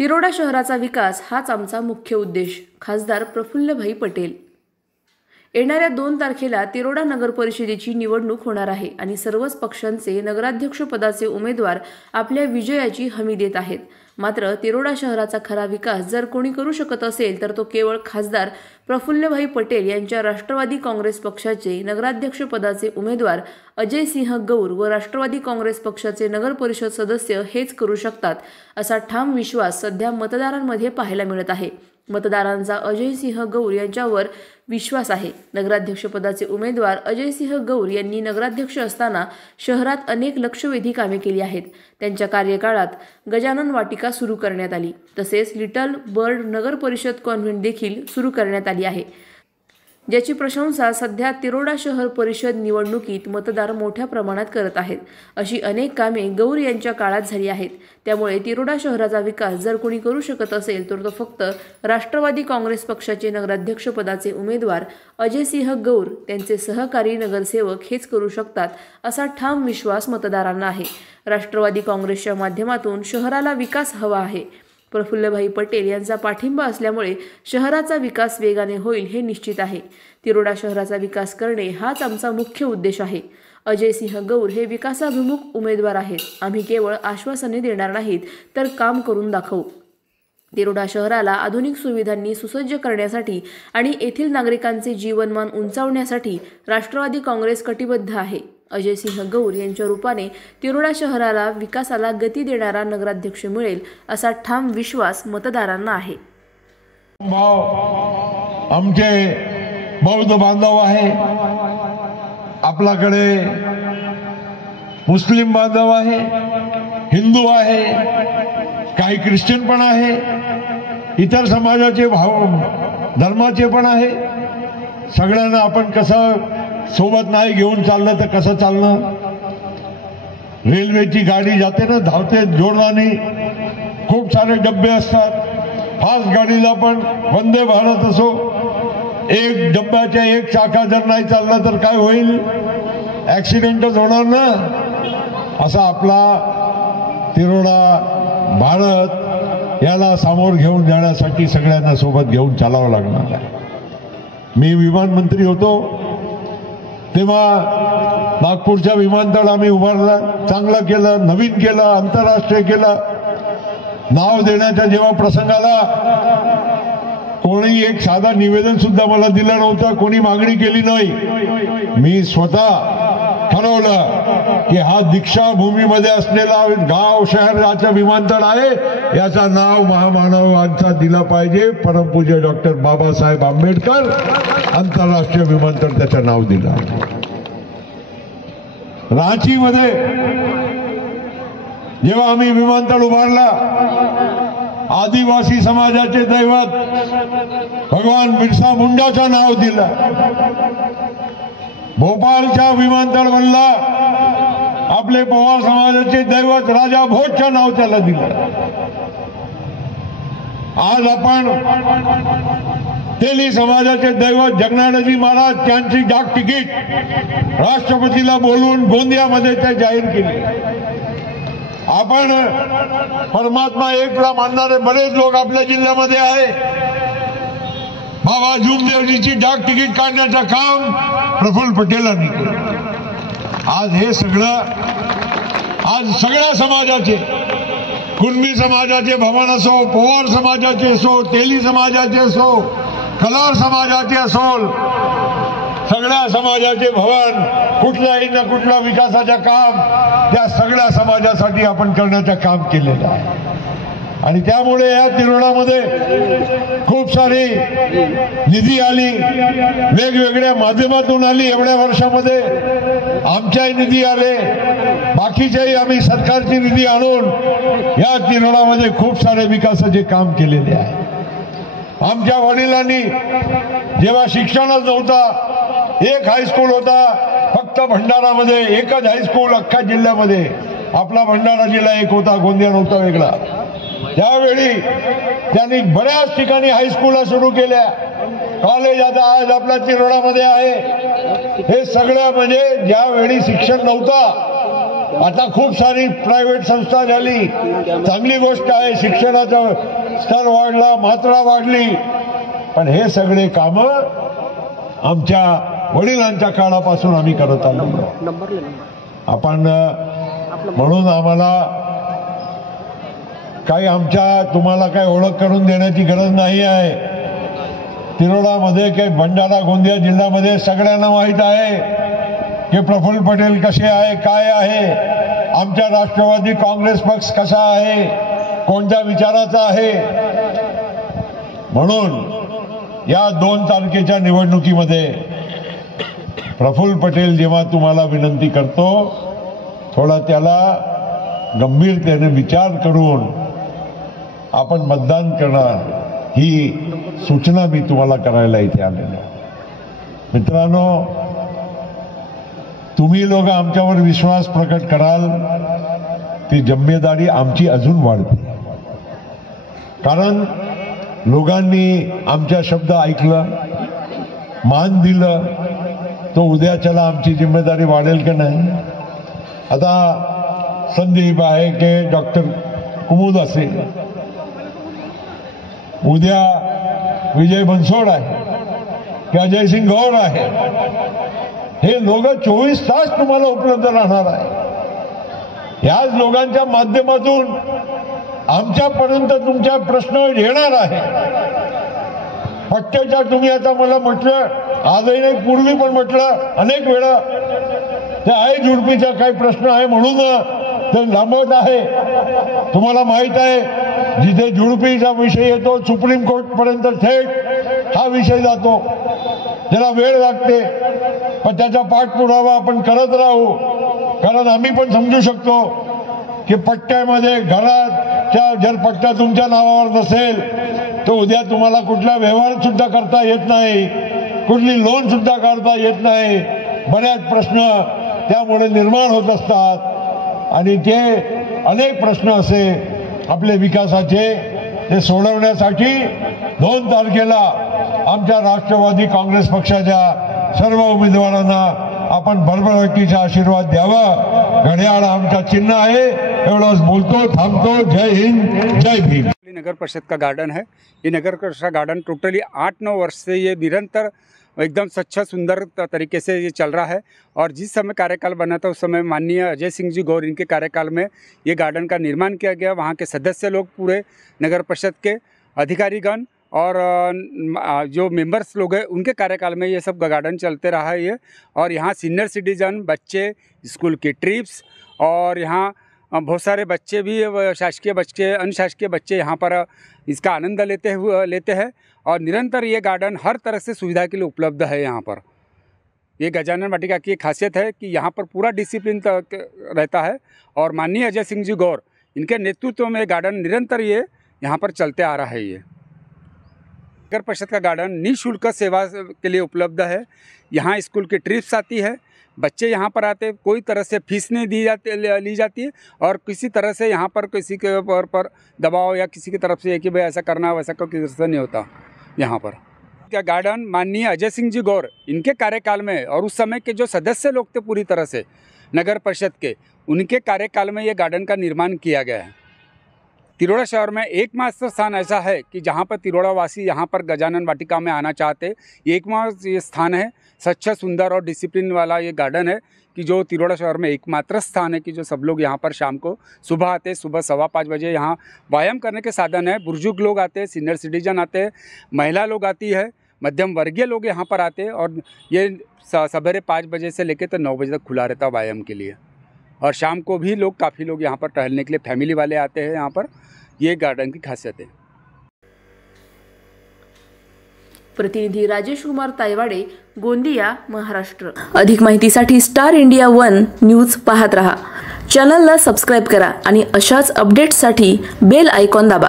तिरोडा शहराचा विकास हाच आमचा मुख्य उद्देश, खासदार प्रफुल्लभाई पटेल। येणाऱ्या 2 तारखेला तिरोडा नगर परिषदेची निवडणूक होणार आहे आणि सर्वच पक्षांचे नगराध्यक्ष पदाचे उमेदवार आपल्या विजयाची हमी देत आहेत। मात्र तिरोडा शहराचा खरा विकास जर कोणी करू शकत असेल तर तो केवळ खासदार प्रफुल्लभाई पटेल यांच्या राष्ट्रवादी काँग्रेस पक्षाचे नगराध्यक्ष पदाचे उमेदवार अजय सिंह गौर व राष्ट्रवादी काँग्रेस पक्षाचे नगर परिषद सदस्य हेच करू शकतात, असा ठाम विश्वास सध्या मतदारांमध्ये पाहायला मिळत आहे। मतदारांचा अजय सिंह गौर यांच्यावर विश्वास आहे। नगराध्यक्ष पदाचे उमेदवार अजय सिंह गौर यांनी नगराध्यक्ष असताना शहरात अनेक लक्षवेधी कामे केली आहेत। त्यांच्या कार्यकाळात गजानन वाटिका सुरू करण्यात आली, तसेच लिटल बर्ड नगर परिषद कॉन्व्हेंट देखील सुरू करण्यात आली आहे, ज्याची प्रशंसा सध्या तिरोडा शहर परिषद निवडणुकीत मतदार मोठ्या प्रमाणात करत आहेत। अशी अनेक कामे गौर यांच्या काळात झाली आहेत। त्यामुळे तिरोडा शहराचा विकास जर कोणी करू शकत असेल तर तो फक्त राष्ट्रवादी काँग्रेस पक्षाचे नगराध्यक्ष पदाचे उमेदवार अजय सिंह गौर त्यांचे सहकारी नगरसेवक हेच करू शकतात, असा ठाम विश्वास मतदारांना आहे। राष्ट्रवादी काँग्रेसच्या माध्यमातून शहराला विकास हवा आहे। प्रफुल्लभाई पटेल यांचा पाठिंबा असल्यामुळे शहराचा विकास वेगाने होईल हे निश्चित आहे। तिरोडा शहराचा विकास करणे हाच आमचा मुख्य उद्देश आहे। अजय सिंह गौर हे विकासाभिमुख उमेदवार आहेत। आम्ही केवळ आश्वासने देणार नाहीत तर काम करून दाखवू। तिरोडा शहराला आधुनिक सुविधांनी सुसज्ज करण्यासाठी आणि येथील नागरिकांचे जीवनमान उंचावण्यासाठी राष्ट्रवादी काँग्रेस कटिबद्ध आहे। अजय सिंह गौर यांच्या रूपाने तिरोडा शहराला विकासाला गती देणारा नगराध्यक्ष मिळेल, असा ठाम विश्वास मतदारांना आहे। आमचे बौद्ध बांधव आहे, आपल्याकडे मुस्लिम बांधव आहे, हिंदू आहे, काही ख्रिश्चन पण आहे, इतर समाजाचे धर्माचे पण आहे। सगळ्यांना आपण कसं सोबत नाही घेऊन चाललं तर कसं चालणं। रेल्वेची गाडी जाते ना, धावते जोरदानी, खूप सारे डब्बे असतात। फास्ट गाडीला पण वंदे भारत असो, एक डब्याच्या एक चाका जर नाही चालला तर काय होईल? ऍक्सिडेंटच होणार ना। असा आपला तिरोडा भारत याला समोर घेऊन जाण्यासाठी सगळ्यांना सोबत घेऊन चालावं लागणार आहे। मी विमान मंत्री होतो तेव्हा नागपूरच्या विमानतळ आम्ही उभारलं, चांगलं केलं, नवीन केलं, आंतरराष्ट्रीय केलं। नाव देण्याच्या जेव्हा प्रसंग आला, कोणी एक साधा निवेदन सुद्धा मला दिलं नव्हतं, कोणी मागणी केली नाही। मी स्वतः ठरवलं की हा दीक्षाभूमीमध्ये असलेला गाव शहराचा विमानतळ आहे, याचा नाव महामानवांचा दिला पाहिजे। परमपूज्य डॉक्टर बाबासाहेब आंबेडकर आंतरराष्ट्रीय विमानतळ त्याचं नाव दिलं। रांचीमध्ये जेव्हा आम्ही विमानतळ उभारला, आदिवासी समाजाचे दैवत भगवान बिरसा मुंडाचं नाव दिलं। भोपाळच्या विमानतळ बनला, आपले पवार समाजाचे दैवत राजा भोजचं नाव त्याला दिलं। आज आपण तेली समाजाचे दैवत जगनानाजी महाराज त्यांची डाक तिकीट राष्ट्रपतीला बोलवून गोंदियामध्ये ते जाहीर केली। आपण परमात्मा एकला मानणारे बरेच लोक आपल्या जिल्ह्यामध्ये आहे। बाबा जुमदेवजीची डाक तिकीट काढण्याचं काम प्रफुल्ल पटेलांनी केलं। आज हे सगळं सगळ्या समाजाचे, कुणबी समाजाचे भवन असो, पवार समाजाचे असो, तेली समाजाचे असो, कलार समाजाचे असो, सगळ्या समाजाचे भवन, कुठल्याही ना कुठल्या विकासाचं काम त्या सगळ्या समाजासाठी आपण करण्याचं काम केलेलं आहे। आणि त्यामुळे या तिरोडामध्ये खूप सारी निधी आली, वेगवेगळ्या माध्यमातून आली। एवढ्या वर्षामध्ये आमच्याही निधी आले, बाकीच्याही आम्ही सरकारची निधी आणून या तिरोडामध्ये खूप सारे विकासाचे काम केलेले आहे। आमच्या वडिलांनी जेव्हा शिक्षणच नव्हता, एक हायस्कूल होता फक्त भंडारामध्ये, एकच हायस्कूल अख्ख्या जिल्ह्यामध्ये, आपला भंडारा जिल्हा एक होता, गोंदिया नव्हता वेगळा। त्यावेळी त्यांनी बऱ्याच ठिकाणी हायस्कूल सुरू केल्या, कॉलेज आता आज आपल्या तिरोडामध्ये आहे। हे सगळं म्हणजे ज्यावेळी शिक्षण नव्हता आता खूप सारी प्रायव्हेट संस्था झाली, चांगली गोष्ट आहे, शिक्षणाचा स्तर वाढला, मात्रा वाढली, पण हे सगळे कामं आमच्या वडिलांच्या काळापासून आम्ही करत आलो. आपण म्हणून आम्हाला काही तुम्हाला काही ओळख करून देण्याची गरज नाही आहे. तिरोडामध्ये काही भंडारा गोंदिया जिल्ह्यामध्ये सगळ्यांना माहीत आहे की प्रफुल्ल पटेल कसे आहे, काय आहे, आमच्या राष्ट्रवादी काँग्रेस पक्ष कसा आहे, कोणत्या विचाराचा आहे. म्हणून या 2 तारखेच्या निवडणुकीमध्ये प्रफुल्ल पटेल जेव्हा तुम्हाला विनंती करतो, थोडा त्याला गंभीरतेने विचार करून आपण मतदान करणार, ही सूचना मी तुम्हाला करायला इथे आलेलो. मित्रांनो, तुम्ही लोक आमच्यावर विश्वास प्रकट कराल, ती जिम्मेदारी आमची अजून वाढते. कारण लोकांनी आमचा शब्द ऐकलं, मान दिलं, तो उद्याच्याला आमची जिम्मेदारी वाढेल की नाही. आता संदीप आहे की डॉक्टर कुमुद असेल, उद्या विजय बनसोड आहे की अजय सिंग गौर आहे, हे लोक 24 तास तुम्हाला उपलब्ध राहणार आहे. याच लोकांच्या माध्यमातून आमच्यापर्यंत तुमचा प्रश्न येणार आहे. पट्ट्याच्या तुम्ही आता मला म्हटलं, आजही नाही पूर्वी पण म्हटलं अनेक वेळा, त्या आई झुडपीचा काही प्रश्न आहे म्हणून ते लांबवत आहे. तुम्हाला माहित आहे, जिथे झुडपीचा विषय येतो सुप्रीम कोर्ट पर्यंत थेट हा विषय जातो. त्याला वेळ लागते, पण त्याचा पाठपुरावा आपण करत राहू. कारण आम्ही पण समजू शकतो की पट्ट्यामध्ये घराच्या जर पट्टा तुमच्या नावावर नसेल तर उद्या तुम्हाला कुठला व्यवहार सुद्धा करता येत नाही, कुठली लोन सुद्धा काढता येत नाही. बऱ्याच प्रश्न त्यामुळे निर्माण होत असतात आणि ते अनेक प्रश्न असे आपले विकासाचे ते सोडवण्यासाठी 2 तारखेला आमच्या राष्ट्रवादी काँग्रेस पक्षाच्या सर्व उमेदवारांना आपण भरभराटीचा आशीर्वाद द्यावा. घड्याळ आमचा चिन्ह आहे. एवढंच बोलतो, थांबतो. जय हिंद, जय भीम. नगर परिषद का गार्डन है. ये नगर परिषद का गार्डन टोटली 8-9 वर्ष से ये निरंतर एकदम स्वच्छ सुंदर तरीके से ये चल रहा है. और जिस समय कार्यकाल बना था उस समय माननीय अजय सिंह जी गौर इनके कार्यकाल में ये गार्डन का निर्माण किया गया. वहाँ के सदस्य लोग, पूरे नगर परिषद के अधिकारीगण और जो मेंबर्स लोग हैं उनके कार्यकाल में ये सब गार्डन चलते रहा है ये. और यहाँ सीनियर सिटीजन, बच्चे, स्कूल की ट्रिप्स और यहाँ बहुत सारे बच्चे भी, शासकीय बच्चे, अनशासकीय बच्चे यहाँ पर इसका आनंद लेते हैं. और निरंतर ये गार्डन हर तरह से सुविधा के लिए उपलब्ध है. यहाँ पर ये गजानन वाटिका की एक खासियत है कि यहाँ पर पूरा डिसिप्लिन रहता है. और माननीय अजय सिंह जी गौर इनके नेतृत्व में गार्डन निरंतर ये यहाँ पर चलते आ रहा है. ये नगर परिषद का गार्डन निःशुल्क सेवा के लिए उपलब्ध है. यहाँ स्कूल की ट्रिप्स आती है, बच्चे यहाँ पर आते, कोई तरह से फीस नहीं ली जाती है. और किसी तरह से यहाँ पर किसी के पर दबाव या किसी की तरफ से कि भाई ऐसा करना वैसा कोई किसी नहीं होता. यहाँ पर क्या गार्डन माननीय अजय सिंह जी गौर इनके कार्यकाल में और उस समय के जो सदस्य लोग थे पूरी तरह से नगर परिषद के, उनके कार्यकाल में ये गार्डन का निर्माण किया गया है. तिरोड़ा शहर में एकमात्र स्थान ऐसा है कि जहाँ पर तिरोड़ा वासी यहाँ पर गजानन वाटिका में आना चाहते, एकमात्र ये स्थान है. स्वच्छ सुंदर और डिसिप्लिन वाला ये गार्डन है कि जो तिरोड़ा शहर में एकमात्र स्थान है कि जो सब लोग यहाँ पर शाम को सुबह आते, सुबह 5:15 बजे यहाँ व्यायाम करने के साधन है. बुजुर्ग लोग आते हैं, सीनियर सिटीजन आते हैं, महिला लोग आती है, मध्यम वर्गीय लोग यहाँ पर आते हैं. और ये सवेरे 5 बजे से लेकर तो 9 बजे तक खुला रहता है व्यायाम के लिए. और शाम को भी लोग, काफ़ी लोग यहाँ पर टहलने के लिए फैमिली वाले आते हैं यहाँ पर. ये गार्डन की खासियत है. प्रतिनिधी राजेश कुमार तायवाडे, गोंदिया, महाराष्ट्र. अधिक माहितीसाठी स्टार इंडिया 1 न्यूज पाहत रहा. चॅनलला सबस्क्राइब करा आणि अशाच अपडेट्ससाठी बेल आयकॉन दाबा.